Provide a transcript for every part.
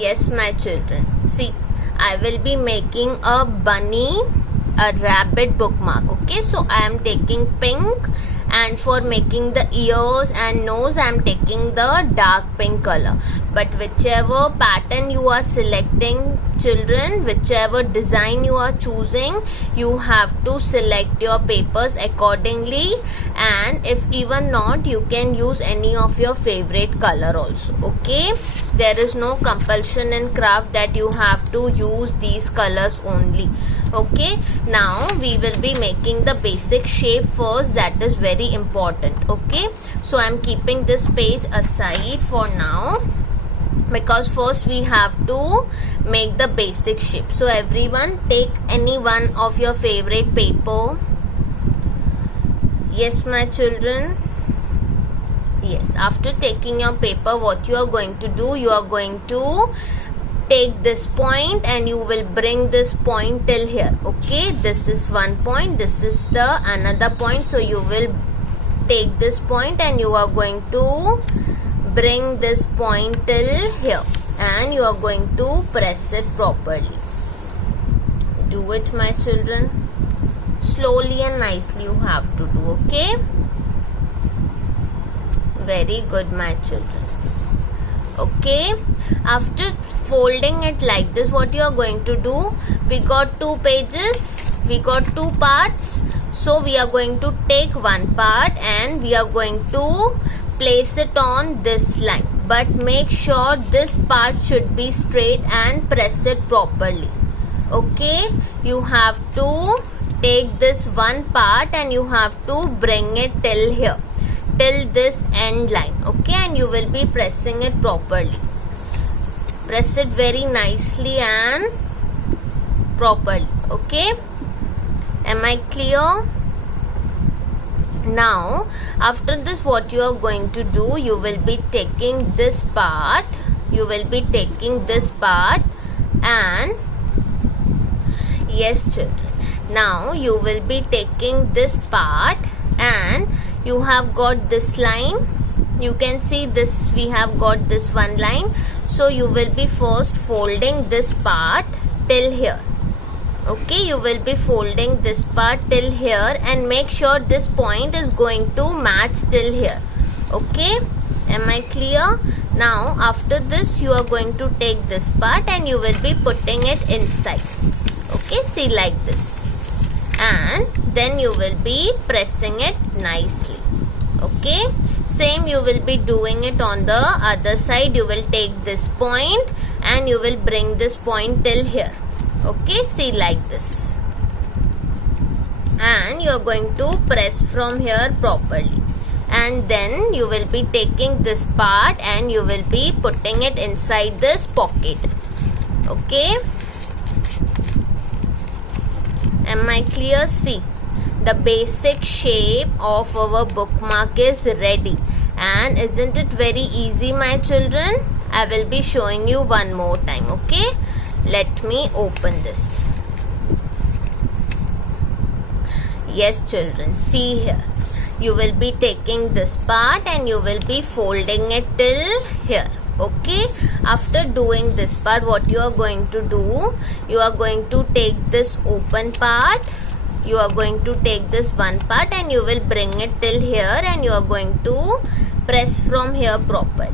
Yes, my children. See, I will be making a bunny, a rabbit bookmark. Okay, so I am taking pink, and for making the ears and nose I am taking the dark pink color. But whichever pattern you are selecting, children, whichever design you are choosing, you have to select your papers accordingly, and if even not, you can use any of your favorite color also. Okay, there is no compulsion in craft that you have to use these colors only. Okay, now we will be making the basic shape first. That is very important. Okay, so I am keeping this page aside for now, because first we have to make the basic shape. So everyone, take any one of your favorite paper. Yes, my children. Yes, after taking your paper, what you are going to do, you are going to take this point and you will bring this point till here. Okay, this is one point, this is the another point. So you will take this point and you are going to bring this point till here, and you are going to press it properly. Do it, my children. Slowly and nicely you have to do. Okay, very good, my children. Okay, after folding it like this, what you are going to do, we got two pages, we got two parts. So we are going to take one part and we are going to place it on this line, but make sure this part should be straight and press it properly. Okay, you have to take this one part and you have to bring it till here, till this end line. Okay, and you will be pressing it properly. Press it very nicely and properly. Okay, am I clear? Now after this, what you are going to do, you will be taking this part, you will be taking this part, and yes, children, now you will be taking this part and you have got this line. You can see this, we have got this one line. So you will be first folding this part till here. Okay, you will be folding this part till here and make sure this point is going to match till here. Okay, am I clear? Now after this, you are going to take this part and you will be putting it inside. Okay, see, like this, and then you will be pressing it nicely. Okay, same you will be doing it on the other side. You will take this point and you will bring this point till here. Okay, see, like this, and you are going to press from here properly, and then you will be taking this part and you will be putting it inside this pocket. Okay, am I clear? See, the basic shape of our bookmark is ready, and isn't it very easy, my children? I will be showing you one more time. Okay, let me open this. Yes, children, see here, you will be taking this part and you will be folding it till here. Okay, after doing this part, what you are going to do, you are going to take this open part, you are going to take this one part and you will bring it till here, and you are going to press from here properly.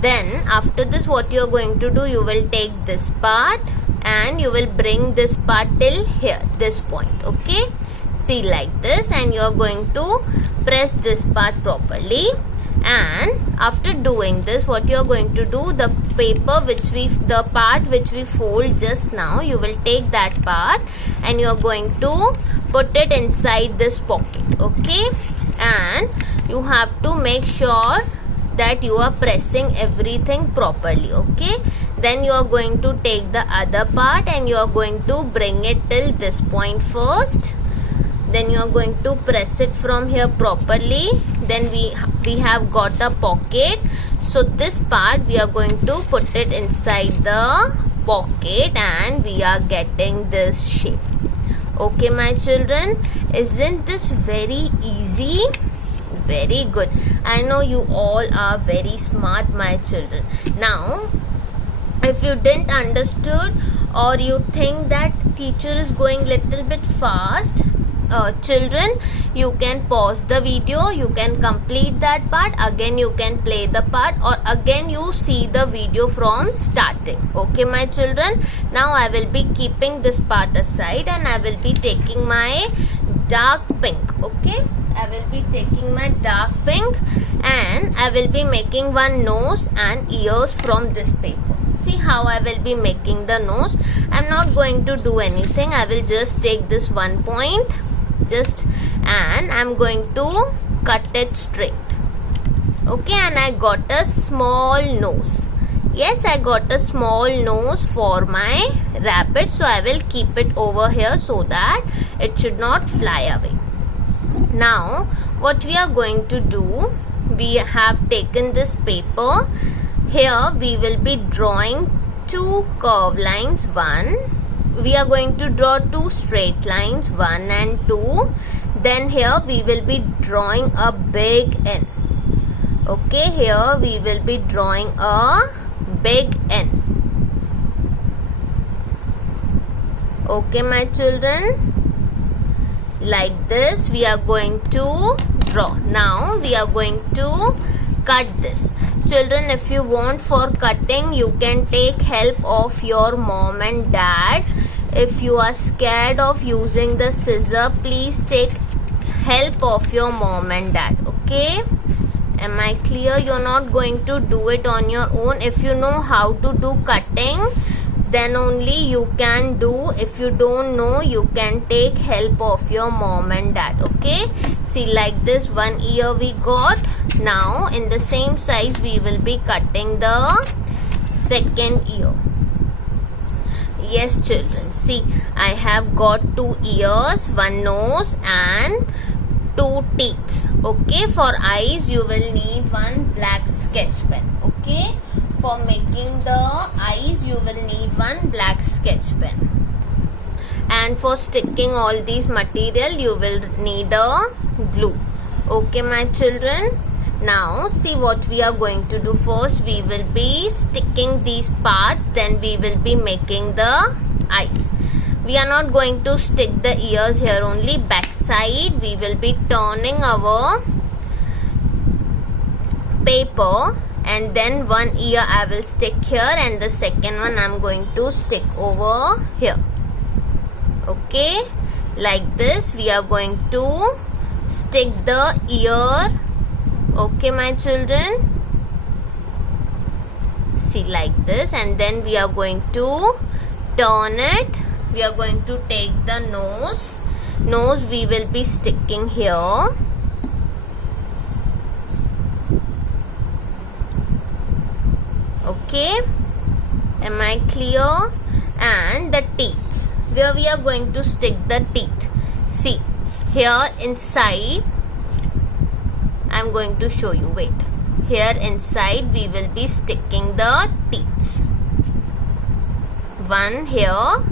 Then after this, what you are going to do, you will take this part and you will bring this part till here, this point. Okay, see, like this, and you are going to press this part properly. And after doing this, what you are going to do, the paper which the part which we fold just now, you will take that part and you are going to put it inside this pocket. Okay, and you have to make sure that you are pressing everything properly. Okay, then you are going to take the other part and you are going to bring it till this point first. Then you are going to press it from here properly. Then we have got a pocket. So this part we are going to put it inside the pocket and we are getting this shape. Okay, my children, isn't this very easy? Very good. I know you all are very smart, my children. Now If you didn't understood or you think that teacher is going little bit fast, children, you can pause the video, you can complete that part, again you can play the part, or again you see the video from starting. Okay my children, now I will be keeping this part aside and I will be taking my dark pink. Okay, I will be taking my dark pink and I will be making one nose and ears from this paper. See how I will be making the nose. I'm not going to do anything. I will just take this one point and I'm going to cut it straight. Okay, and I got a small nose. Yes, I got a small nose for my rabbit, so I will keep it over here so that it should not fly away. Now what we are going to do, we have taken this paper. Here we will be drawing two curved lines. We are going to draw two straight lines, 1 and 2. Then here we will be drawing a big N. Okay, here we will be drawing a big N. Okay my children, like this we are going to draw. Now we are going to cut this. Children, if you want for cutting, you can take help of your mom and dad. If you are scared of using the scissor, please take help of your mom and dad. Okay, am I clear? You're not going to do it on your own. If you know how to do cutting, then only you can do. If you don't know, you can take help of your mom and dad. Okay, see, like this one ear we got. Now in the same size we will be cutting the second ear. Yes children, see, I have got two ears, one nose and two teeth. Okay, for eyes you will need one black sketch pen. Okay, for making the eyes you will need one black sketch pen, and for sticking all these material you will need a glue. Okay my children, now see what we are going to do. First we will be sticking these parts, then we will be making the eyes. We are not going to stick the ears here only, back side we will be turning our paper, and then one ear I will stick here and the second one I am going to stick over here. Okay, like this we are going to stick the ear. Okay my children, see, like this, and then we are going to turn it. We are going to take the nose we will be sticking here. Okay, am I clear? And the teeth, where we are going to stick the teeth. See, here inside I am going to show you. Wait, here inside we will be sticking the teeth. One here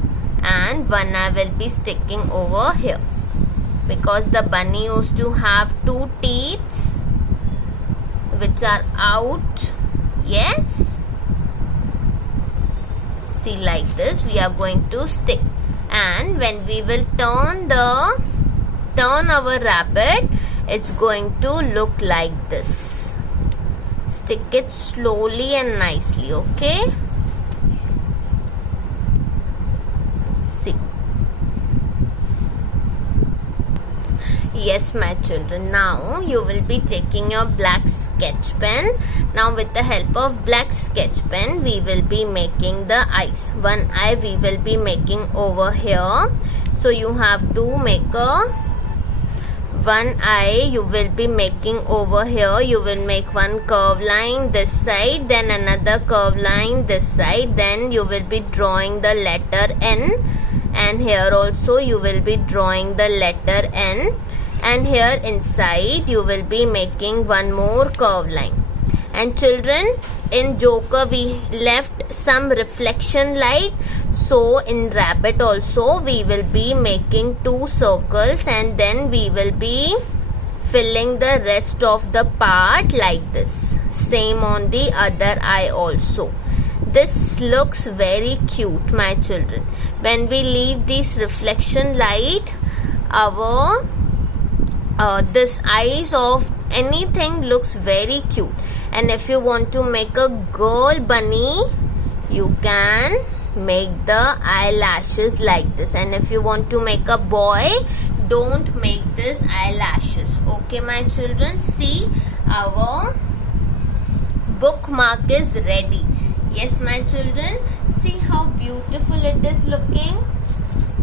and one I will be sticking over here, because the bunny used to have two teeth which are out. Yes, see, like this we are going to stick, and when we will turn our rabbit, it's going to look like this. Stick it slowly and nicely. Okay, see. Yes my children, now you will be taking your black sketch pen. Now with the help of black sketch pen we will be making the eyes. One eye we will be making over here, so you have to make one eye you will be making over here. You will make one curved line this side, then another curved line this side, then you will be drawing the letter N, and here also you will be drawing the letter N, and here inside you will be making one more curved line. And children, in Joker we left some reflection light, so in rabbit also we will be making two circles, and then we will be filling the rest of the part like this. Same on the other eye also. This looks very cute, my children. When we leave this reflection light, our this eyes of anything looks very cute. And if you want to make a girl bunny, you can make the eyelashes like this. And if you want to make a boy, don't make this eyelashes. Okay, my children, see, our bookmark is ready. Yes, my children, see how beautiful it is looking.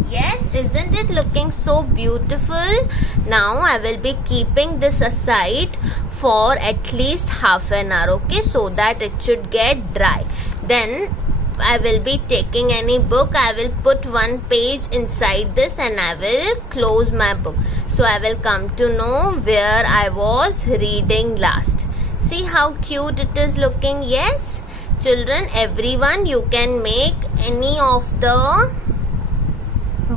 Yes, isn't it looking so beautiful? Now I will be keeping this aside for at least half an hour, okay, so that it should get dry. Then I will be taking any book. I will put one page inside this and I will close my book. So I will come to know where I was reading last. See how cute it is looking. Yes, children, everyone, you can make any of the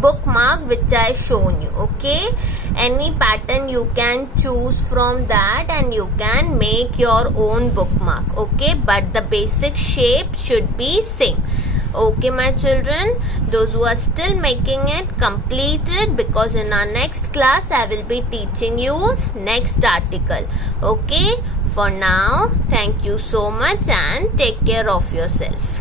bookmark which I shown you. Okay, any pattern you can choose from that and you can make your own bookmark. Okay, but the basic shape should be same. Okay, my children, those who are still making it, complete it, because in our next class I will be teaching you next article. Okay, for now, thank you so much and take care of yourself.